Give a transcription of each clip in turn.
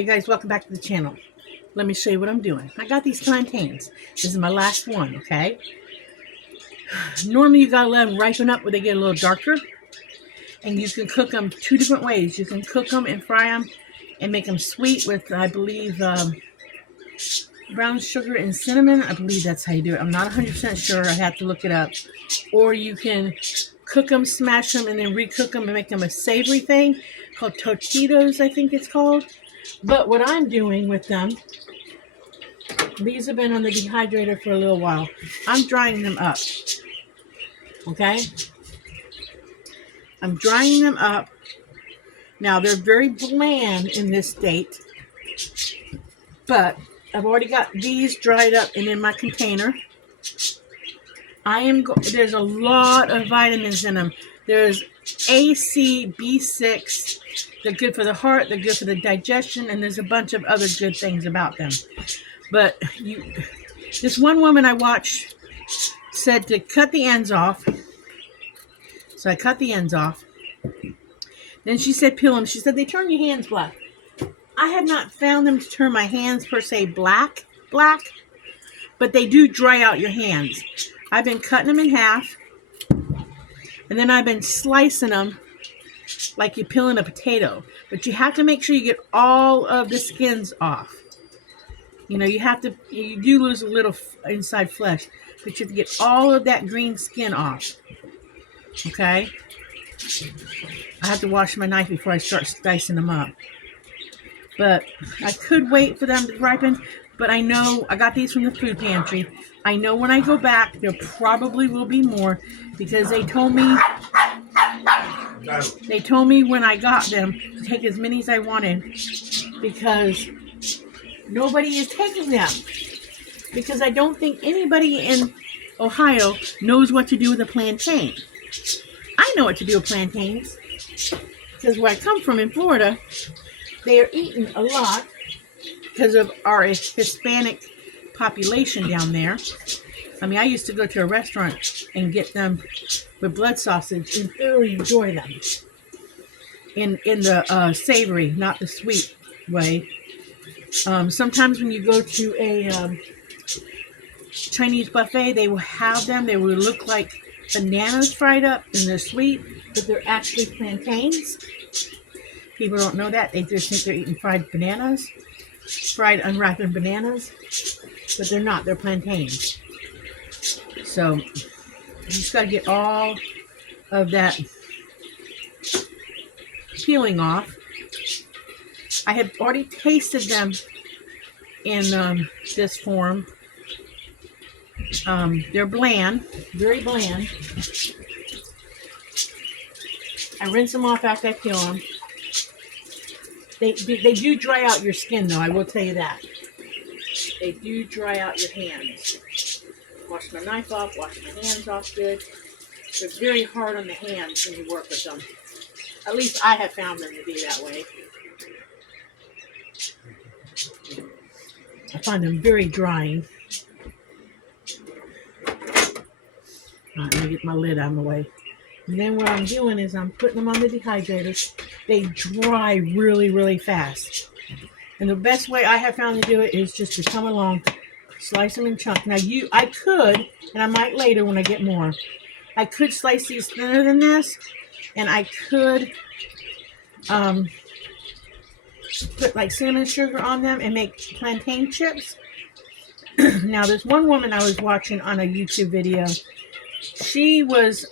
you guys, welcome back to the channel. Let me show you what I'm doing. I got these plantains. This is my last one, okay? Normally you gotta let them ripen up where they get a little darker. And you can cook them two different ways. You can cook them and fry them and make them sweet with, I believe, brown sugar and cinnamon. I believe that's how you do it. I'm not 100% sure. I have to look it up. Or you can cook them, smash them, and then recook them and make them a savory thing called tortillas, I think it's called. But what I'm doing with them, these have been on the dehydrator for a little while. I'm drying them up. Okay? I'm drying them up. Now, they're very bland in this state. But I've already got these dried up and in my container. There's a lot of vitamins in them. There's A, C, B6. They're good for the heart. They're good for the digestion. And there's a bunch of other good things about them. But this one woman I watched said to cut the ends off. So I cut the ends off. Then she said peel them. She said they turn your hands black. I have not found them to turn my hands per se black, but they do dry out your hands. I've been cutting them in half, and then I've been slicing them like you're peeling a potato. But you have to make sure you get all of the skins off. You know, you do lose a little inside flesh, but you have to get all of that green skin off. Okay? I have to wash my knife before I start slicing them up. But I could wait for them to ripen, but I know I got these from the food pantry. I know when I go back, there probably will be more because they told me when I got them to take as many as I wanted because nobody is taking them. Because I don't think anybody in Ohio knows what to do with a plantain. I know what to do with plantains because where I come from in Florida, they are eaten a lot because of our Hispanic population down there. I mean, I used to go to a restaurant and get them with blood sausage and thoroughly enjoy them. In the savory, not the sweet way. Sometimes when you go to a Chinese buffet, they will have them. They will look like bananas fried up and they're sweet, but they're actually plantains. People don't know that. They just think they're eating fried unwrapped bananas, but they're not. They're plantains. So you just got to get all of that peeling off. I have already tasted them in this form. They're bland, very bland. I rinse them off after I peel them. They do dry out your skin, though. I will tell you that. They do dry out your hands. Wash my knife off. Wash my hands off good. They're very hard on the hands when you work with them. At least I have found them to be that way. I find them very drying. Alright, let me get my lid out of the way. And then what I'm doing is I'm putting them on the dehydrator. They dry really, really fast. And the best way I have found to do it is just to come along, slice them in chunks. Now, I could, and I might later when I get more, I could slice these thinner than this, and I could put like cinnamon sugar on them and make plantain chips. Now, there's one woman I was watching on a YouTube video. She was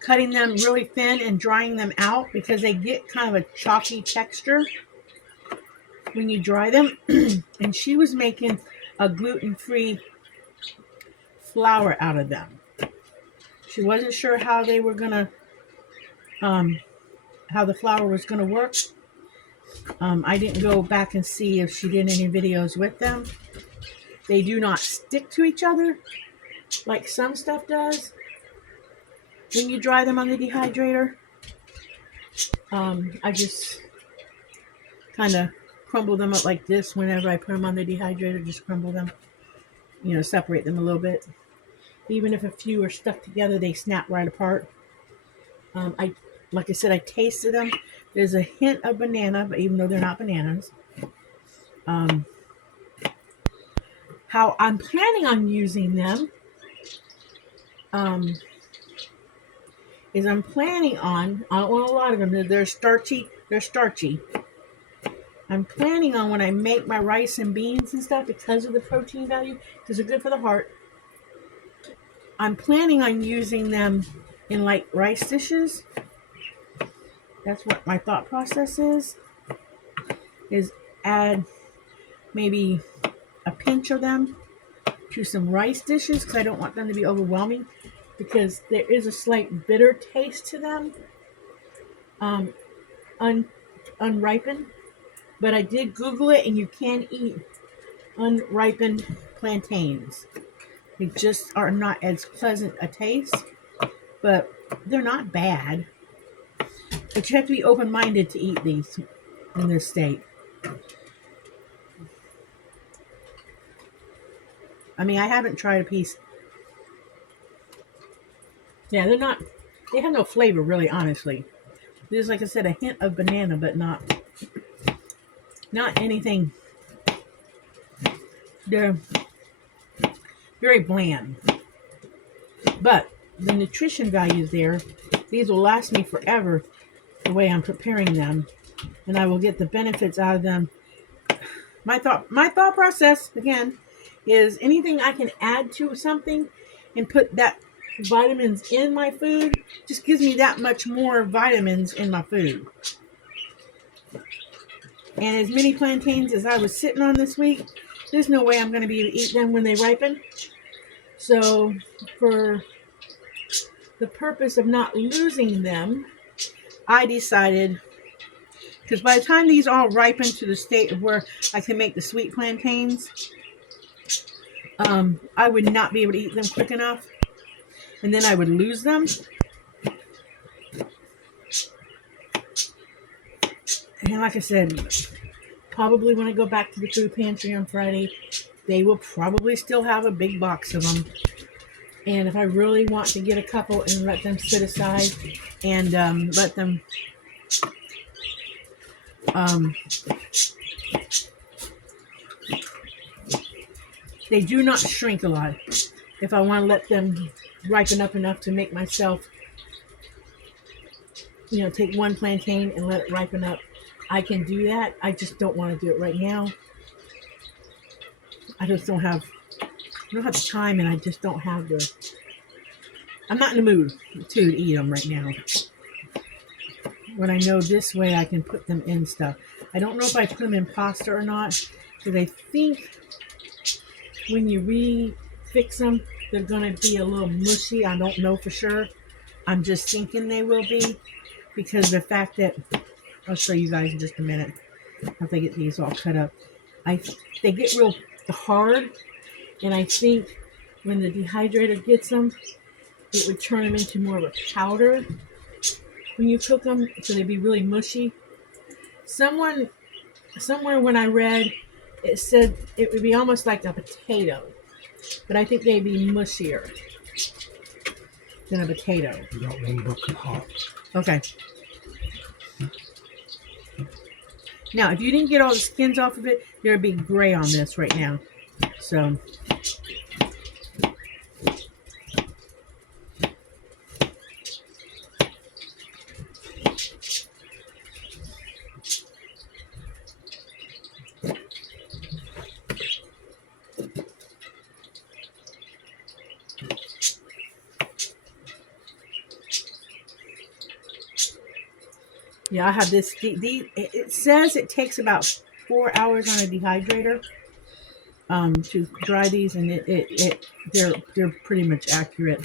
cutting them really thin and drying them out because they get kind of a chalky texture when you dry them. And she was making a gluten-free flour out of them. She wasn't sure how they were gonna, how the flour was gonna work. I didn't go back and see if she did any videos with them. They do not stick to each other like some stuff does when you dry them on the dehydrator. I just kind of crumble them up like this whenever I put them on the dehydrator. Just crumble them, you know, separate them a little bit. Even if a few are stuck together, they snap right apart. Like I said, I tasted them. There's a hint of banana, but even though they're not bananas. How I'm planning on using them is I'm planning on, I don't want a lot of them. They're starchy. I'm planning on when I make my rice and beans and stuff, because of the protein value, because they're good for the heart, I'm planning on using them in like rice dishes. That's what my thought process is add maybe a pinch of them to some rice dishes, because I don't want them to be overwhelming, because there is a slight bitter taste to them, unripened. But I did Google it, and you can eat unripened plantains. They just are not as pleasant a taste, but they're not bad. But you have to be open-minded to eat these in this state. I mean, I haven't tried a piece. Yeah, they have no flavor, really, honestly. There's, like I said, a hint of banana, but not anything. They're very bland. But the nutrition value is there. These will last me forever the way I'm preparing them, and I will get the benefits out of them. My thought process, again, is anything I can add to something and put that vitamins in my food just gives me that much more vitamins in my food. And as many plantains as I was sitting on this week, there's no way I'm going to be able to eat them when they ripen. So for the purpose of not losing them, I decided, because by the time these all ripen to the state of where I can make the sweet plantains, I would not be able to eat them quick enough, and then I would lose them. And like I said, probably when I go back to the food pantry on Friday, they will probably still have a big box of them. And if I really want to get a couple and let them sit aside and let them they do not shrink a lot. If I want to let them ripen up enough to make myself, take one plantain and let it ripen up, I can do that. I just don't want to do it right now. I don't have the time, and I just don't have I'm not in the mood to eat them right now. When I know this way I can put them in stuff. I don't know if I put them in pasta or not, because I think when you refix them, they're going to be a little mushy. I don't know for sure. I'm just thinking they will be, because the fact that, I'll show you guys in just a minute how they get these all cut up. They get real hard, and I think when the dehydrator gets them, it would turn them into more of a powder when you cook them, so they'd be really mushy. Somewhere when I read, it said it would be almost like a potato, but I think they'd be mushier than a potato. You got one bucket hot. Okay. Now, if you didn't get all the skins off of it, there'd be gray on this right now. So, yeah, I have this. It says it takes about 4 hours on a dehydrator to dry these, and they're pretty much accurate.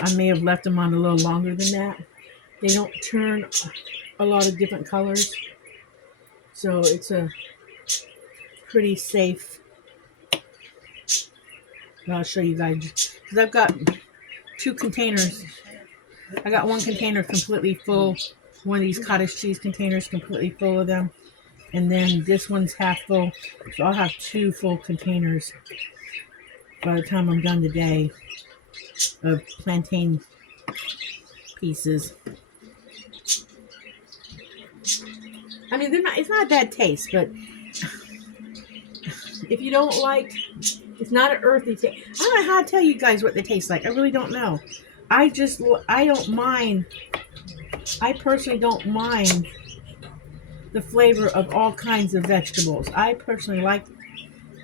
I may have left them on a little longer than that. They don't turn a lot of different colors, so it's a pretty safe. I'll show you guys, because I've got 2 containers. I got one container completely full. One of these cottage cheese containers completely full of them. And then this one's half full. So I'll have 2 full containers by the time I'm done today of plantain pieces. I mean, it's not a bad taste, but if you don't like, it's not an earthy taste. I don't know how to tell you guys what they taste like. I really don't know. I don't mind. I personally don't mind the flavor of all kinds of vegetables. I personally like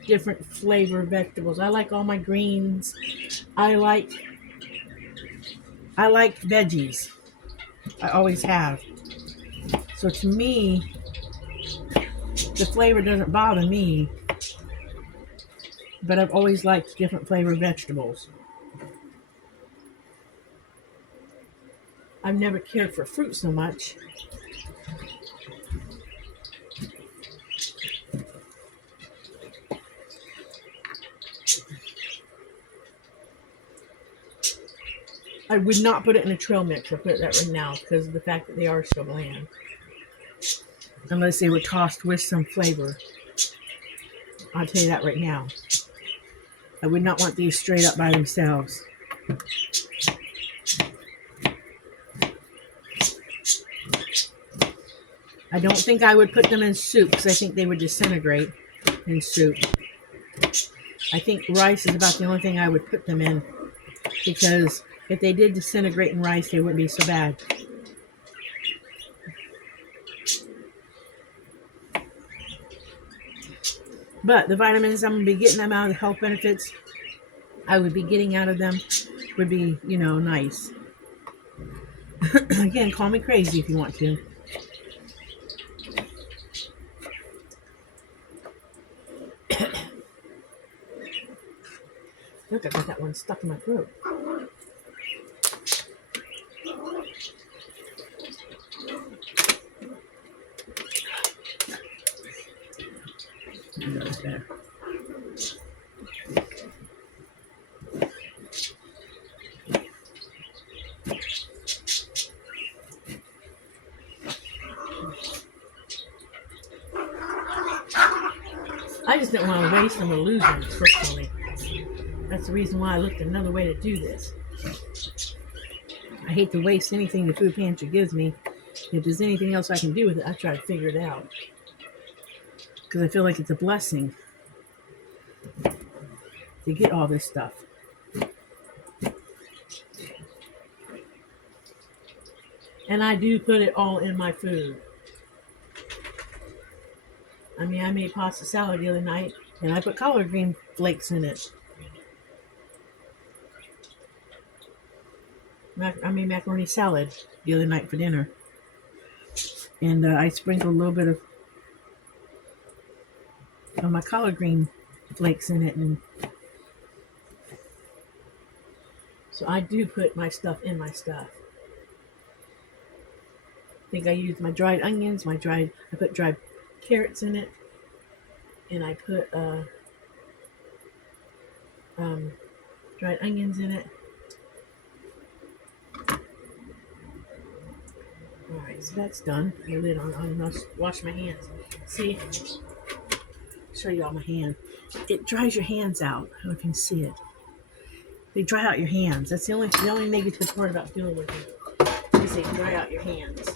different flavor vegetables. I like all my greens. I like veggies. I always have. So to me, the flavor doesn't bother me. But I've always liked different flavored vegetables. I've never cared for fruit so much. I would not put it in a trail mix. I'll put it that right now because of the fact that they are so bland. Unless they were tossed with some flavor. I'll tell you that right now. I would not want these straight up by themselves. I don't think I would put them in soup because I think they would disintegrate in soup. I think rice is about the only thing I would put them in because if they did disintegrate in rice, they wouldn't be so bad. But the vitamins I'm going to be getting them out of the health benefits I would be getting out of them would be, nice. Again, call me crazy if you want to. Look, I got that one stuck in my throat. That's better. I just didn't want to waste them or lose them, personally. That's the reason why I looked at another way to do this. I hate to waste anything the food pantry gives me. If there's anything else I can do with it, I try to figure it out. Because I feel like it's a blessing to get all this stuff. And I do put it all in my food. I mean, I made pasta salad the other night, and I put collard green flakes in it. I made macaroni salad the other night for dinner. And I sprinkled a little bit of my collard green flakes in it. And so I do put my stuff in my stuff. I think I used my dried onions, I put dried carrots in it. And I put dried onions in it. Alright, so that's done. The lid on. I'm going to wash my hands. See? Show you all my hand. It dries your hands out. I don't know if you can see it. They dry out your hands. That's the only negative part about dealing with it. Is they dry out your hands.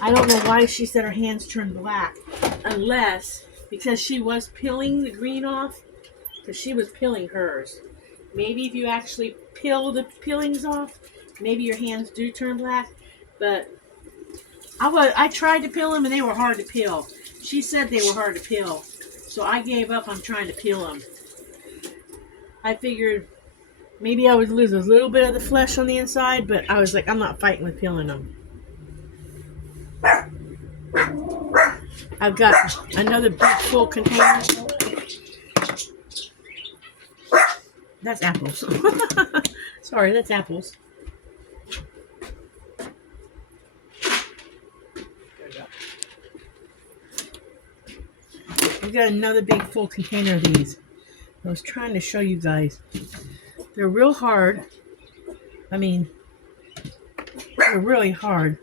I don't know why she said her hands turned black. Unless, because she was peeling the green off. Because she was peeling hers. Maybe if you actually peel the peelings off, maybe your hands do turn black. But I tried to peel them and they were hard to peel. She said they were hard to peel. So I gave up on trying to peel them. I figured maybe I would lose a little bit of the flesh on the inside, but I was like, I'm not fighting with peeling them. I've got another big full container. That's apples. Sorry, that's apples. We've got another big full container of these. I was trying to show you guys. They're real hard. I mean, they're really hard.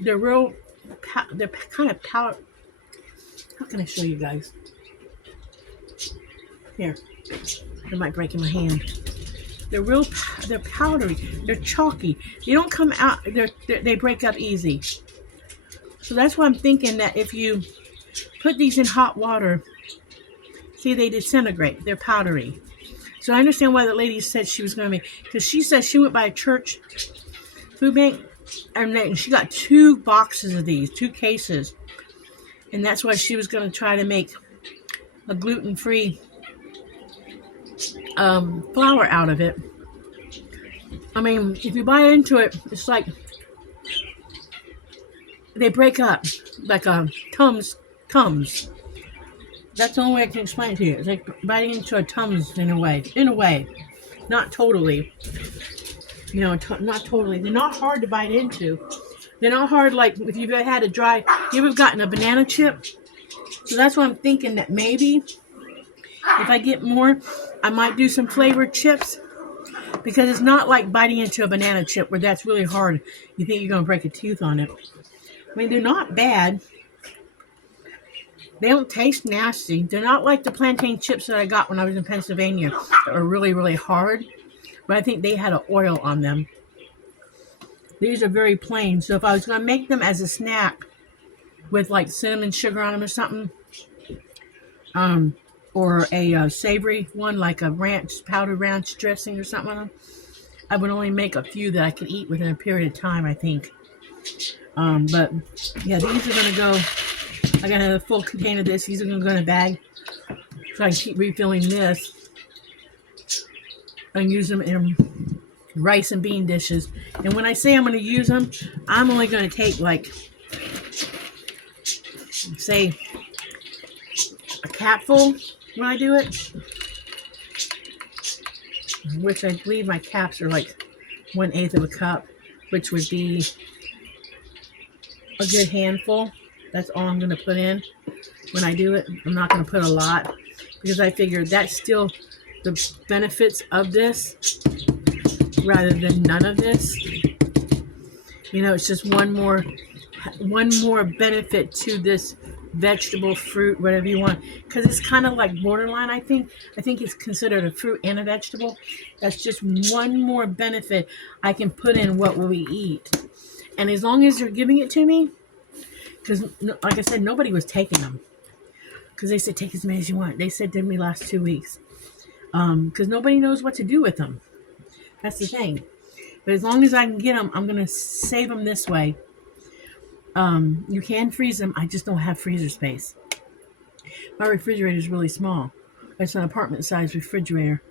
They're kind of powder. How can I show you guys? Here. It might break in my hand. they're powdery. They're chalky. They don't come out. They break up easy. So that's why I'm thinking that if you put these in hot water, see, they disintegrate. They're powdery. So I understand why the lady said she was going to make, because she said she went by a church food bank and she got 2 boxes of these, 2 cases. And that's why she was going to try to make a gluten-free flour out of it. I mean, if you bite into it, it's like they break up like Tums. That's the only way I can explain it to you. It's like biting into a Tums in a way. Not totally. You know, not totally. They're not hard to bite into. They're not hard like if you've ever had a dry, you ever gotten a banana chip? So that's why I'm thinking that maybe if I get more, I might do some flavored chips. Because it's not like biting into a banana chip where that's really hard. You think you're going to break a tooth on it. I mean, they're not bad. They don't taste nasty. They're not like the plantain chips that I got when I was in Pennsylvania. That were really, really hard. But I think they had an oil on them. These are very plain. So if I was going to make them as a snack with like cinnamon sugar on them or something, or a savory one like a powdered ranch dressing or something on them, I would only make a few that I could eat within a period of time, I think. But yeah, these are going to go. I got a full container of this. These are going to go in a bag so I can keep refilling this and use them in rice and bean dishes. And when I say I'm going to use them, I'm only going to take like, say, a capful when I do it, which I believe my caps are like 1/8 of a cup, which would be a good handful. That's all I'm going to put in when I do it. I'm not going to put a lot because I figured that's still the benefits of this rather than none of this. You know, it's just one more benefit to this vegetable, fruit, whatever you want, because it's kind of like borderline. I think it's considered a fruit and a vegetable. That's just one more benefit I can put in what we eat. And as long as you're giving it to me, because like I said, nobody was taking them because they said take as many as you want. They said to me last 2 weeks because nobody knows what to do with them. That's the thing. But as long as I can get them, I'm going to save them this way. You can freeze them. I just don't have freezer space. My refrigerator is really small. It's an apartment size refrigerator,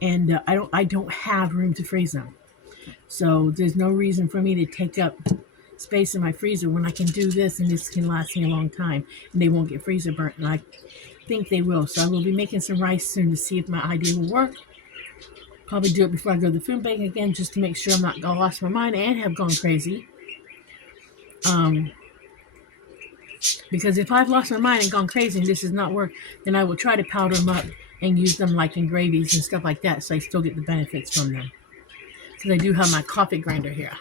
and I don't have room to freeze them. So there's no reason for me to take up space in my freezer when I can do this, and this can last me a long time, and they won't get freezer burnt. And I think they will. So I will be making some rice soon to see if my idea will work. Probably do it before I go to the food bank again, just to make sure I'm not lost my mind and have gone crazy. Because if I've lost my mind and gone crazy and this does not work, then I will try to powder them up and use them like in gravies and stuff like that, so I still get the benefits from them. Because I do have my coffee grinder here.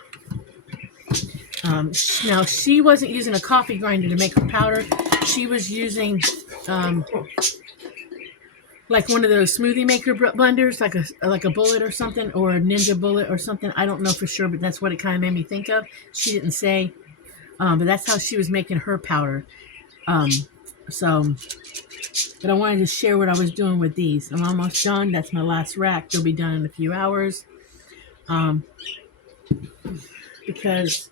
Now, she wasn't using a coffee grinder to make her powder. She was using like one of those smoothie maker blenders, like a Bullet or something, or a Ninja Bullet or something. I don't know for sure, but that's what it kind of made me think of. She didn't say. But that's how she was making her powder. But I wanted to share what I was doing with these. I'm almost done. That's my last rack. They'll be done in a few hours. Because,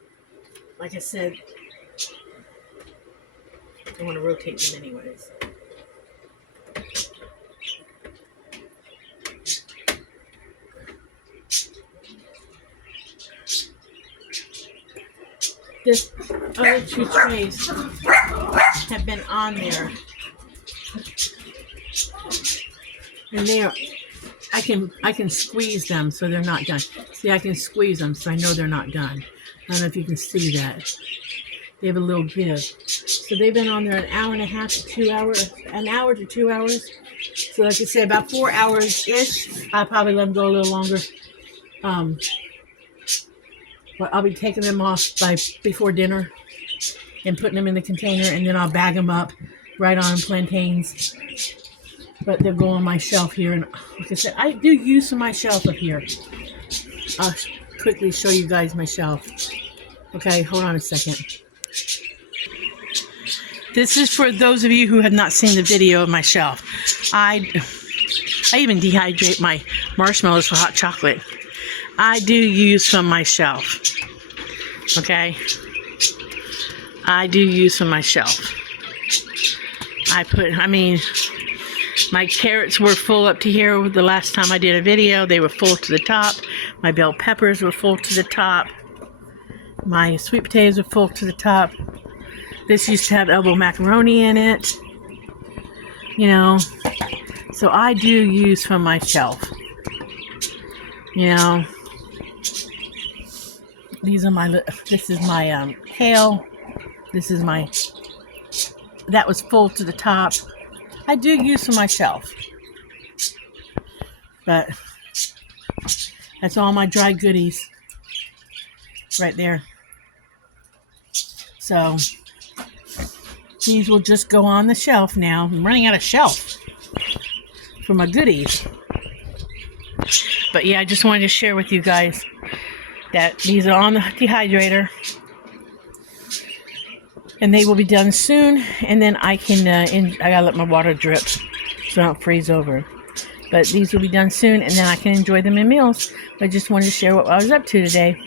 like I said, I want to rotate them anyways. This other 2 trays have been on there, and I can squeeze them so they're not done. See, I can squeeze them so I know they're not done. I don't know if you can see that. They have a little give. So they've been on there an hour and a half to 2 hours, an hour to 2 hours. So like I say, about 4 hours-ish. I'll probably let them go a little longer. But I'll be taking them off before dinner and putting them in the container, and then I'll bag them up right on plantains but they'll go on my shelf here. And like I said, I do use some of my shelf up here. I'll quickly show you guys my shelf. Okay, hold on a second. This is for those of you who have not seen the video of my shelf. I even dehydrate my marshmallows for hot chocolate. I do use from my shelf. Okay? I do use from my shelf. My carrots were full up to here the last time I did a video. They were full to the top. My bell peppers were full to the top. My sweet potatoes were full to the top. This used to have elbow macaroni in it. You know, so I do use from my shelf. You know, this is my kale. This is my, that was full to the top. I do use from my shelf. But that's all my dry goodies right there. So these will just go on the shelf now. I'm running out of shelf for my goodies. But yeah, I just wanted to share with you guys that these are on the dehydrator. And they will be done soon. And then I can, I gotta let my water drip so I don't freeze over. But these will be done soon, and then I can enjoy them in meals. I just wanted to share what I was up to today.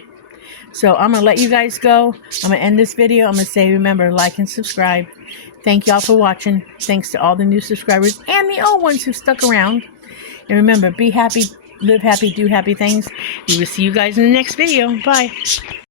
So I'm going to let you guys go. I'm going to end this video. I'm going to say, remember, like and subscribe. Thank y'all for watching. Thanks to all the new subscribers and the old ones who stuck around. And remember, be happy, live happy, do happy things. We will see you guys in the next video. Bye.